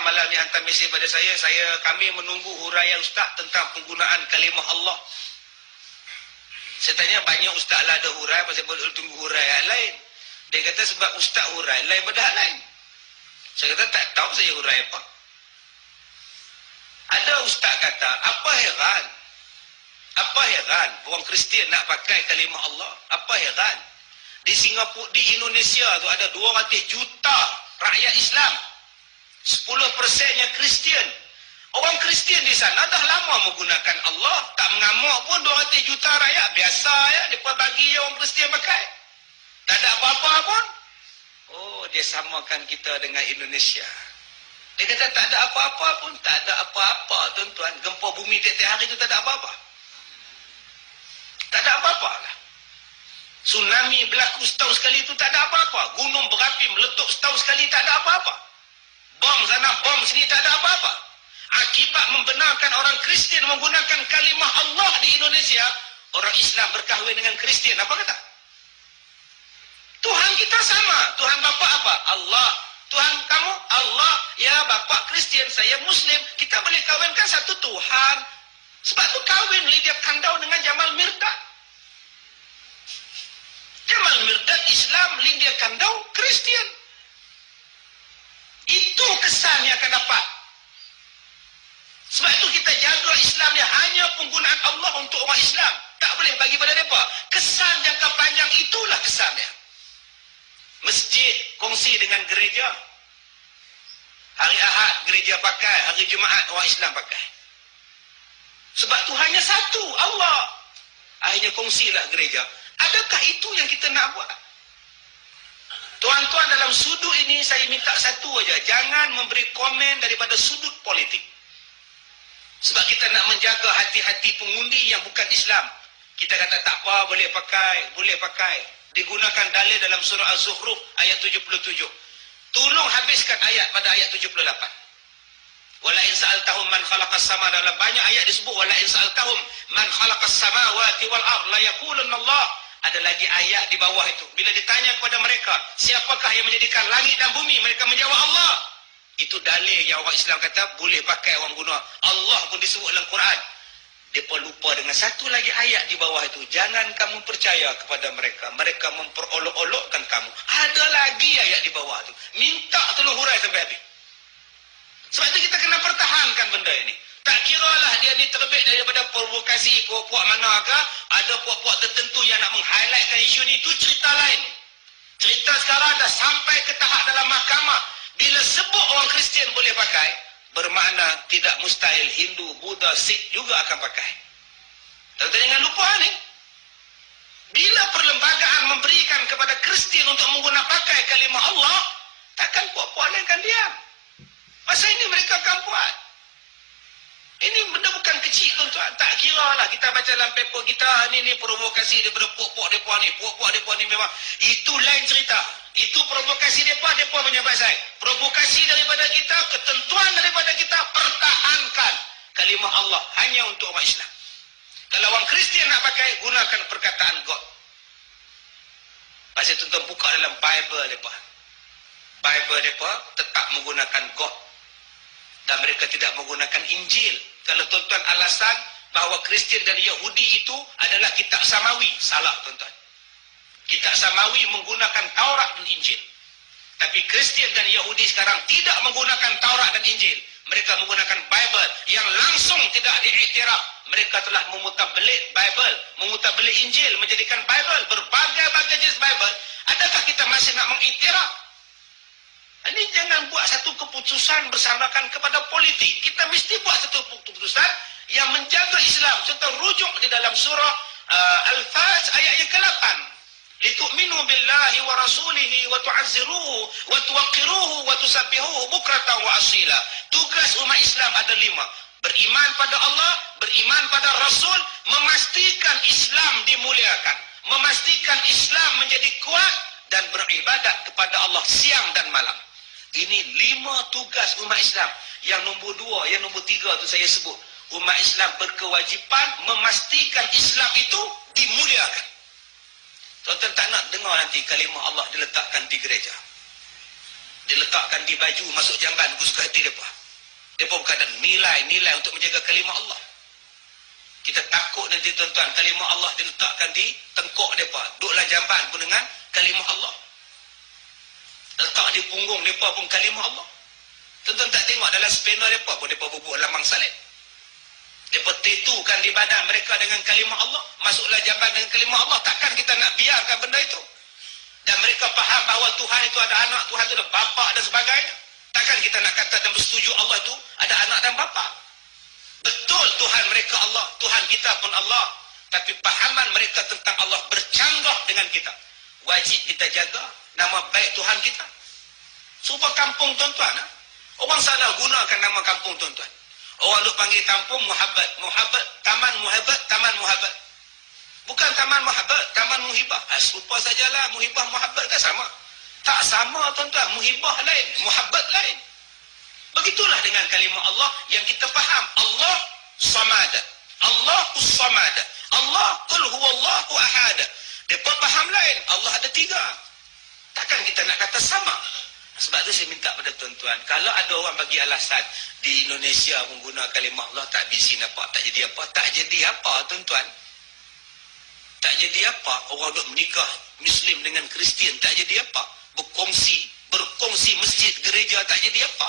datang malam ni hantar mesej pada kami menunggu huraian ustaz tentang penggunaan kalimah Allah. Saya tanya, banyak ustaz lah ada hurai, pasal boleh tunggu huraian lain. Dia kata sebab ustaz hurai lain pada hal lain. Saya kata tak tahu saya hurai apa. Ada ustaz kata, apa heran orang Kristian nak pakai kalimah Allah? Apa heran? Di Singapura, di Indonesia tu ada 200 juta rakyat Islam. 10%-nya Kristian. Orang Kristian di sana dah lama menggunakan Allah. Tak mengamuk pun 200 juta rakyat. Biasa ya, mereka bagi orang Kristian pakai. Tak ada apa-apa pun. Oh, dia samakan kita dengan Indonesia. Dia kata tak ada apa-apa pun. Tak ada apa-apa, tuan-tuan. Gempa bumi tiap-tiap hari itu tak ada apa-apa. Tak ada apa-apa lah. Tsunami berlaku setahun sekali itu tak ada apa-apa. Gunung berapi meletup setahun sekali tak ada apa-apa. Bom sana, bom sini tak ada apa-apa. Akibat membenarkan orang Kristian menggunakan kalimah Allah di Indonesia, orang Islam berkahwin dengan Kristian. Apa kata? Tuhan kita sama. Tuhan bapa apa? Allah. Tuhan kamu? Allah. Ya, bapa Kristian, saya Muslim. Kita boleh kahwinkan satu Tuhan. Sebab tu kahwin Lydia Kandau dengan Jamal Mirdad. Jamal Mirdad Islam, Lydia Kandau Kristian. Itu kesan yang akan dapat. Sebab itu kita jaga Islam ni hanya penggunaan Allah untuk orang Islam. Tak boleh bagi pada mereka. Kesan jangka panjang itulah kesannya. Masjid kongsi dengan gereja. Hari Ahad gereja pakai, hari Jumaat orang Islam pakai. Sebab Tuhannya satu, Allah. Akhirnya kongsilah gereja. Adakah itu yang kita nak buat? Tuan-tuan, dalam sudut ini saya minta satu aja, jangan memberi komen daripada sudut politik. Sebab kita nak menjaga hati-hati pengundi yang bukan Islam. Kita kata tak apa, boleh pakai. Digunakan dalil dalam surah Az-Zukhruf ayat 77. Tolong habiskan ayat pada ayat 78. Wala in sa'altahum man khalaqas sama, dalam banyak ayat disebut wala in sa'altahum man khalaqas samawati wal ard la yaqulunna Allah. Ada lagi ayat di bawah itu. Bila ditanya kepada mereka, siapakah yang menjadikan langit dan bumi? Mereka menjawab Allah. Itu dalil yang orang Islam kata boleh pakai orang guna. Allah pun disebut dalam Quran. Mereka lupa dengan satu lagi ayat di bawah itu. Jangan kamu percaya kepada mereka. Mereka memperolok-olokkan kamu. Ada lagi ayat di bawah itu. Minta tolong hurai sampai habis. Sebab itu kita kena pertahankan benda ini. Tak kiralah dia ni terbit daripada provokasi puak-puak manakah, ada puak-puak tertentu yang nak meng-highlightkan isu ni, itu cerita lain. Cerita sekarang dah sampai ke tahap dalam mahkamah. Bila sebut orang Kristian boleh pakai, bermakna tidak mustahil Hindu, Buddha, Sikh juga akan pakai. Tuan-tuan jangan lupa ni. Bila perlembagaan memberikan kepada Kristian untuk menggunakan pakai kalimah Allah, takkan puak-puak lain akan diam. Masa ini mereka akan buat. Ini benda bukan kecil, tuan-tuan. Tak kira lah kita baca dalam paper kita, ni provokasi daripada puak-puak mereka ni. Puak-puak mereka ni memang, itu lain cerita. Itu provokasi mereka punya bahasa. Provokasi daripada kita, ketentuan daripada kita, pertahankan kalimah Allah hanya untuk orang Islam. Kalau orang Kristian nak pakai, gunakan perkataan God. Pasal tuan-tuan buka dalam Bible mereka. Bible mereka tetap menggunakan God. Dan mereka tidak menggunakan Injil. Kalau tuan-tuan alasan bahawa Kristian dan Yahudi itu adalah kitab Samawi, salah tuan-tuan. Kitab Samawi menggunakan Taurat dan Injil. Tapi Kristian dan Yahudi sekarang tidak menggunakan Taurat dan Injil. Mereka menggunakan Bible yang langsung tidak diiktiraf. Mereka telah memutarbelit Bible, memutarbelit Injil, menjadikan Bible berbagai-bagai jenis Bible. Adakah kita masih nak mengiktiraf? Ini jangan buat satu keputusan bersamakan kepada politik. Kita mesti buat satu keputusan yang menjaga Islam. Contoh rujuk di dalam surah Al-Fajr ayat yang ke-8. Litu'minu billahi wa rasulihi wa tu'azziruhu wa tuwaqqiruhu wa tusabbihuhu bukratan wa asila. Tugas umat Islam ada 5. Beriman pada Allah, beriman pada Rasul, memastikan Islam dimuliakan, memastikan Islam menjadi kuat dan beribadat kepada Allah siang dan malam. Ini 5 tugas umat Islam. Yang nombor 2, yang nombor 3 tu saya sebut. Umat Islam berkewajipan memastikan Islam itu dimuliakan. Tuan-tuan tak nak dengar nanti kalimah Allah diletakkan di gereja. diletakkan di baju, masuk jamban, suka hati mereka. Mereka bukan ada nilai-nilai untuk menjaga kalimah Allah. Kita takut nanti tuan-tuan, kalimah Allah diletakkan di tengkok mereka. Duduklah jamban pun dengan kalimah Allah. Letak di punggung mereka pun kalimah Allah. Tuan-tuan tak tengok dalam spena mereka pun mereka bubuh lambang salib. Mereka tetukan di badan mereka dengan kalimah Allah. Masuklah jamban dengan kalimah Allah. Takkan kita nak biarkan benda itu. Dan mereka faham bahawa Tuhan itu ada anak, Tuhan itu ada bapa dan sebagainya. Takkan kita nak kata dan bersetuju Allah itu ada anak dan bapa. Betul Tuhan mereka Allah, Tuhan kita pun Allah. Tapi pahaman mereka tentang Allah bercanggah dengan kita. Wajib kita jaga nama baik Tuhan kita. Supaya kampung tuan-tuan, orang salah gunakan nama kampung tuan-tuan. Orang duk panggil kampung Muhabbat, Muhabbat, Taman Muhabbat, Taman Muhabbat. Bukan Taman Muhabbat, Taman Muhibah. Serupa sajalah, Muhibah, Muhabbat kan sama. Tak sama tuan-tuan, Muhibah lain, Muhabbat lain. Begitulah dengan kalimah Allah yang kita faham. Allah Samad, Allahus Samad, Allah Qul huwallahu ahad. Mereka faham lain, Allah ada 3. Takkan kita nak kata sama. Sebab tu saya minta pada tuan-tuan, kalau ada orang bagi alasan di Indonesia menggunakan kalimah Allah tak bisi apa, tak jadi apa. Tak jadi apa tuan-tuan. Tak jadi apa. Orang duk menikah Muslim dengan Kristian tak jadi apa. Berkongsi masjid, gereja tak jadi apa.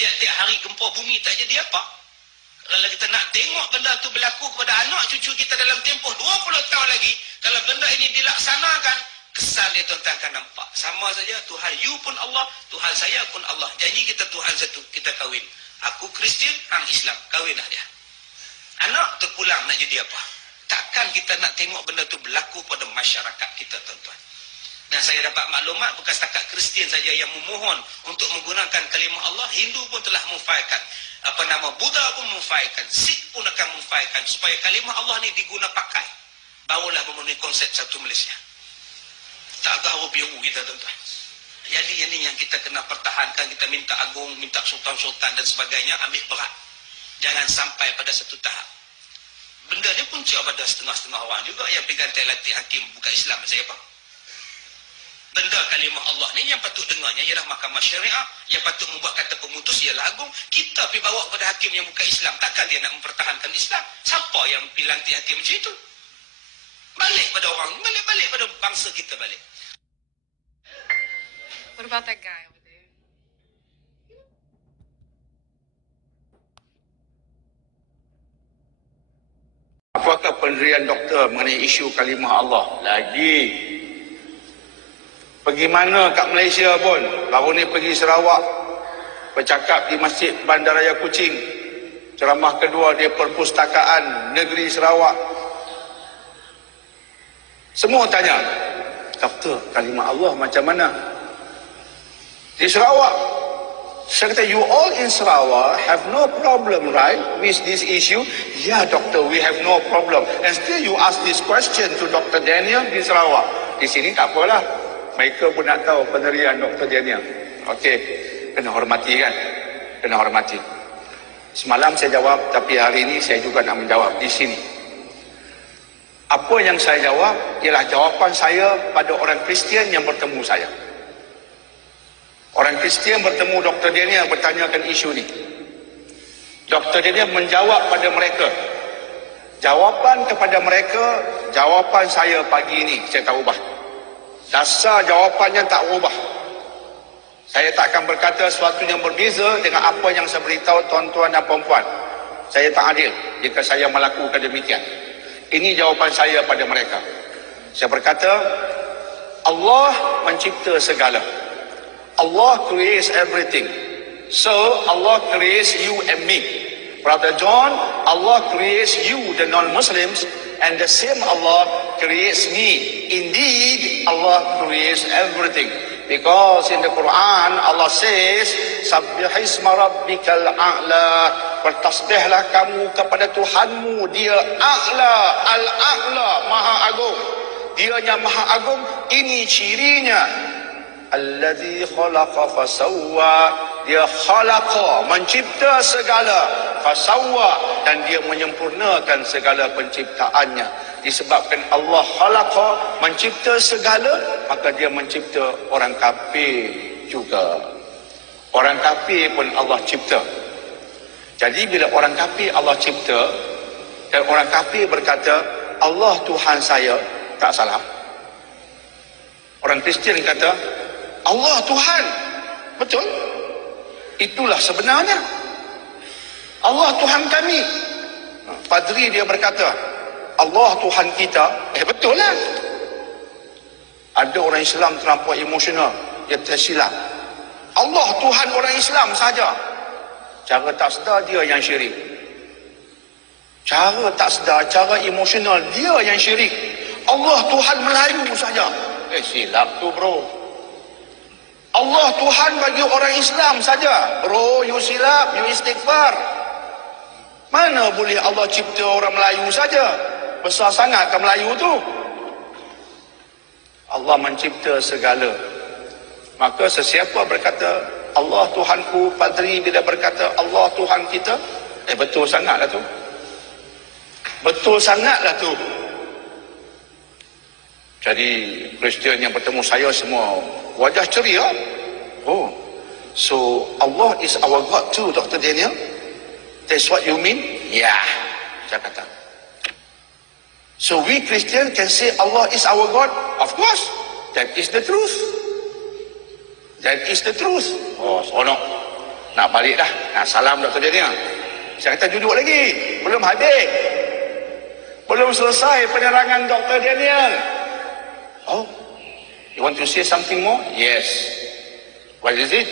Tiap-tiap hari gempa bumi tak jadi apa. Kalau kita nak tengok benda tu berlaku kepada anak cucu kita dalam tempoh 20 tahun lagi, kalau benda ini dilaksanakan, kesan dia tuan-tuan akan nampak. Sama saja Tuhan you pun Allah, Tuhan saya pun Allah. Janji kita Tuhan satu, kita kahwin. Aku Kristian, hang Islam, kahwinlah dia. Anak terpulang nak jadi apa? Takkan kita nak tengok benda tu berlaku pada masyarakat kita tuan-tuan. Dan saya dapat maklumat bukan setakat Kristian saja yang memohon untuk menggunakan kalimah Allah, Hindu pun telah memfaidkan. Buddha pun memfaidkan, Sikh pun akan memfaidkan supaya kalimah Allah ni diguna pakai. Barulah memenuhi konsep satu Malaysia. Tak agak biru kita tuan-tuan. Jadi ini yang kita kena pertahankan, kita minta agung, minta sultan-sultan dan sebagainya, ambil berat. Jangan sampai pada satu tahap. Benda dia punca pada setengah-setengah orang juga yang pergi latih hakim bukan Islam. Saya apa? Benda kalimah Allah ni yang patut dengarnya ialah mahkamah syariah, yang patut membuat kata pemutus ialah agung. Kita pergi bawa kepada hakim yang bukan Islam. Takkan dia nak mempertahankan Islam? Siapa yang pergi lantik hakim macam itu? Balik pada orang, balik pada bangsa kita balik. What about that guy over there? Apakah pendirian doktor mengenai isu kalimah Allah? Lagi. Pergi mana kat Malaysia pun. Baru ni pergi Sarawak. Bercakap di Masjid Bandaraya Kuching. Ceramah kedua di Perpustakaan Negeri Sarawak. Semua tanya, doktor, kalimah Allah macam mana? Di Sarawak. Saya kata, you all in Sarawak have no problem, right, with this issue? Yeah, doctor, we have no problem. And still you ask this question to Dr. Daniel di Sarawak. Di sini tak apalah. Mereka pun nak tahu pendirian Dr. Daniel. Okey, kena hormati kan? Kena hormati. Semalam saya jawab, tapi hari ini saya juga nak menjawab di sini. Apa yang saya jawab ialah jawapan saya pada orang Kristian yang bertemu saya. Orang Kristian bertemu Dr. Daniel bertanyakan isu ni. Dr. Daniel menjawab pada mereka. Jawapan kepada mereka, jawapan saya pagi ini saya tak ubah. Dasar jawapannya tak ubah. Saya tak akan berkata sesuatu yang berbeza dengan apa yang saya beritahu tuan-tuan dan puan-puan. Saya tak adil jika saya melakukan demikian. Ini jawapan saya pada mereka. Saya berkata, Allah mencipta segala. Allah creates everything. So, Allah creates you and me. Brother John, Allah creates you, the non-Muslims, and the same Allah creates me. Indeed, Allah creates everything. Because in the Quran, Allah says, Sabbihisma rabbikal a'la. Bertasbihlah kamu kepada Tuhanmu. Dia a'la, al-a'la, maha agung. Dianya maha agung, ini cirinya. Alladhi khalaqa fasawwa. Dia khalaqa, mencipta segala, fasawwa, dan dia menyempurnakan segala penciptaannya. Disebabkan Allah khalaqa, mencipta segala, maka dia mencipta orang kafir. juga. Orang kafir pun Allah cipta. Jadi bila orang kafir Allah cipta dan orang kafir berkata Allah Tuhan saya, tak salah. Orang Kristian kata Allah Tuhan, betul? Itulah sebenarnya Allah Tuhan kami. Padri dia berkata Allah Tuhan kita, betul lah. Ada orang Islam terlampau emosional, dia tersilap. Allah Tuhan orang Islam saja. Cara tak sedar dia yang syirik. Cara tak sedar, cara emosional dia yang syirik. Allah Tuhan Melayu saja. Silap tu bro. Allah Tuhan bagi orang Islam saja. Bro, you silap, you istighfar. Mana boleh Allah cipta orang Melayu saja? Besar sangat kan Melayu tu. Allah mencipta segala. Maka sesiapa berkata Allah Tuhanku, padri bila berkata Allah Tuhan kita, betul sangatlah tu. Betul sangatlah tu. Jadi Kristian yang bertemu saya semua wajah ceria. Oh, so Allah is our God too, Dr. Daniel? That's what you mean? Yeah, saya kata. So we Christian can say Allah is our God? Of course. That is the truth. That is the truth. Oh, seronok. Nak balik dah. Salam Dr. Daniel. Saya kata duduk lagi. Belum habis. Belum selesai penerangan Dr. Daniel. Oh, you want to say something more? Yes. What is it?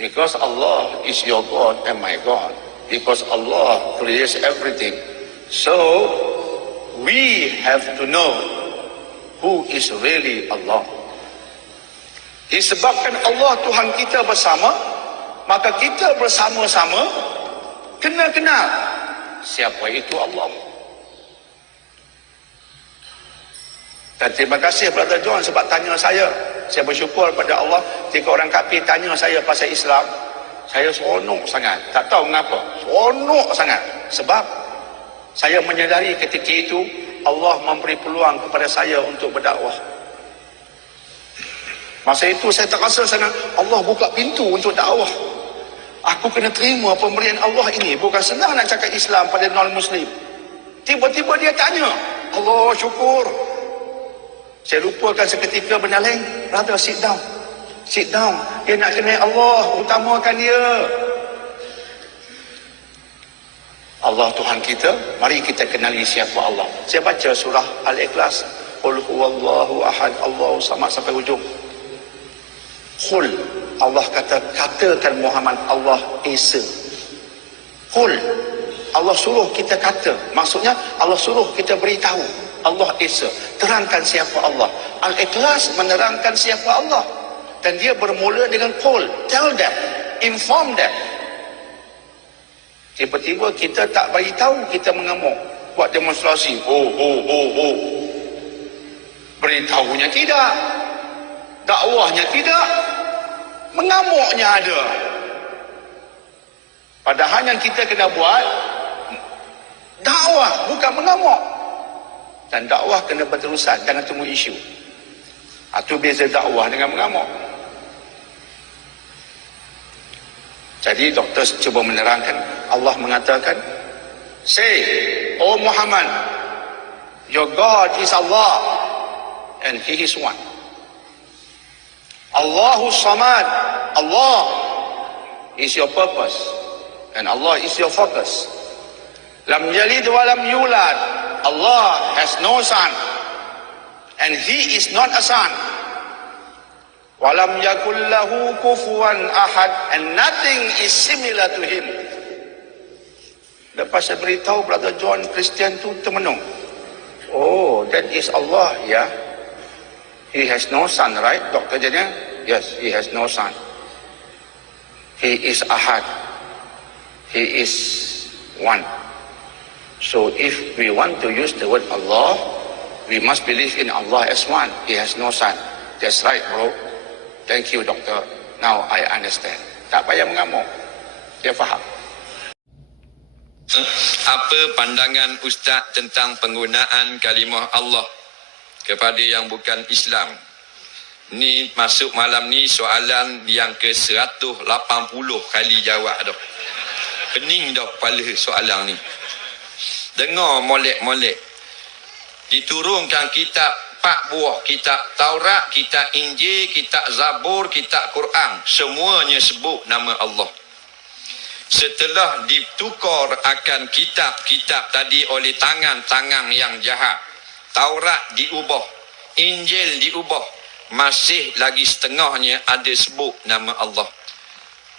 Because Allah is your God and my God. Because Allah creates everything. So, we have to know who is really Allah. Disebabkan Allah Tuhan kita bersama, maka kita bersama-sama kena kenal siapa itu Allah. Dan terima kasih Brother John sebab tanya saya. Saya bersyukur pada Allah jika orang kafir tanya saya pasal Islam, saya seronok sangat. Tak tahu mengapa. Seronok sangat. Sebab saya menyadari ketika itu Allah memberi peluang kepada saya untuk berdakwah. Masa itu saya terasa sangat Allah buka pintu untuk dakwah. Aku kena terima pemberian Allah ini. Bukan senang nak cakap Islam pada non-Muslim. Tiba-tiba dia tanya. Allah syukur. Saya lupakan seketika bernaleng. Brother, sit down. Sit down. Dia nak kenal Allah. Utamakan dia. Allah Tuhan kita. Mari kita kenali siapa Allah. Saya baca surah Al-Ikhlas. Qul huwallahu ahad. Allahu samad sampai hujung. Qul. Allah kata, katakan Muhammad, Allah Esa. Qul. Allah suruh kita kata. Maksudnya Allah suruh kita beritahu. Allah Esa. Terangkan siapa Allah. Al-Ikhlas menerangkan siapa Allah. Dan dia bermula dengan Qul. Tell them. Inform them. Tiba-tiba kita tak bagi tahu, kita mengamuk. Buat demonstrasi. Oh. Beritahunya tidak. Dakwahnya tidak. Mengamuknya ada. Padahal yang kita kena buat dakwah, bukan mengamuk. Dan dakwah kena berterusan, jangan tunggu isu. Itu beza dakwah dengan mengamuk. Jadi doktor cuba menerangkan. Allah mengatakan, say, oh Muhammad, your God is Allah and He is one. Allahu Samad, Allah is your purpose and Allah is your focus. Lam yalid wa lam yulad, Allah has no son and He is not a son. Walam yakul lahu kufuwan ahad, and nothing is similar to Him. Lepas saya beritahu Brother John Christian tu termenung. Oh, that is Allah, ya. He has no son, right, Dr. Jania? Yes, He has no son. He is ahad. He is one. So if we want to use the word Allah, we must believe in Allah as one. He has no son. That's right, bro. Thank you, Doctor. Now I understand. Tak payah mengamuk. Dia faham. Apa pandangan Ustaz tentang penggunaan kalimah Allah kepada yang bukan Islam? Ni masuk malam ni soalan yang ke-180 kali jawab dah. Pening dah kepala soalan ni. Dengar molek-molek. Diturunkan kitab 4 buah, kitab Taurat, kitab Injil, kitab Zabur, kitab Quran. Semuanya sebut nama Allah. Setelah ditukar akan kitab-kitab tadi oleh tangan-tangan yang jahat, Taurat diubah, Injil diubah, masih lagi setengahnya ada sebut nama Allah.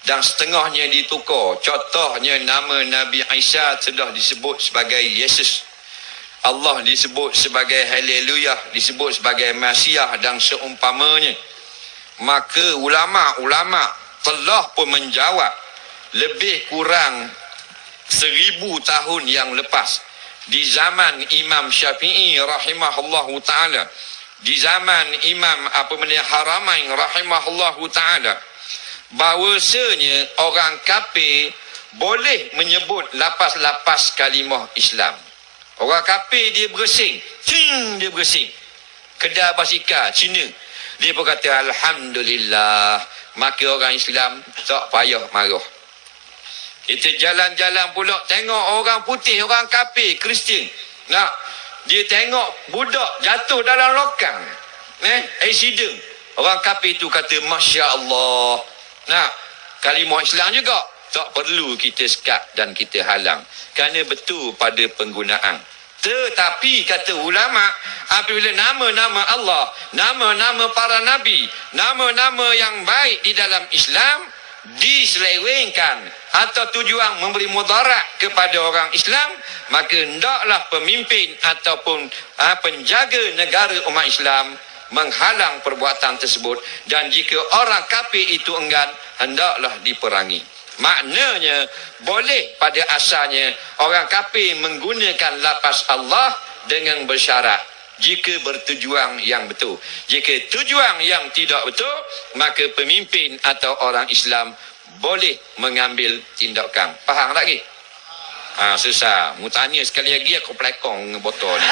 Dan setengahnya ditukar. Contohnya nama Nabi Isa sudah disebut sebagai Yesus. Allah disebut sebagai Haleluya, disebut sebagai Masiah dan seumpamanya. Maka ulama-ulama telah pun menjawab lebih kurang 1000 tahun yang lepas, di zaman Imam Syafi'i rahimahullahu ta'ala, di zaman Imam Haramain rahimahullahu ta'ala, bahawasanya orang kafir boleh menyebut lapas-lapas kalimah Islam. Orang kafir dia bergesing, dia bergesing. Kedah basikal Cina, dia pun kata Alhamdulillah. Maka orang Islam tak payah marah. Kita jalan-jalan pula tengok orang putih, orang kafir, Kristian. Nah, dia tengok budak jatuh dalam lokang. Accident. Orang kafir tu kata Masya Allah. Nah, kalimah Islam juga. Tak perlu kita sekat dan kita halang. Kerana betul pada penggunaan. Tetapi kata ulama, apabila nama-nama Allah, nama-nama para nabi, nama-nama yang baik di dalam Islam diselewengkan atau tujuan memberi mudarat kepada orang Islam, maka hendaklah pemimpin ataupun penjaga negara umat Islam menghalang perbuatan tersebut. Dan jika orang kafir itu enggan, hendaklah diperangi. Maknanya boleh pada asalnya orang kafir menggunakan lafaz Allah dengan bersyarat jika bertujuan yang betul. Jika tujuan yang tidak betul, maka pemimpin atau orang Islam boleh mengambil tindakan. Faham lagi? Susah. Mu tanya sekali lagi aku pelakong dengan botol ni.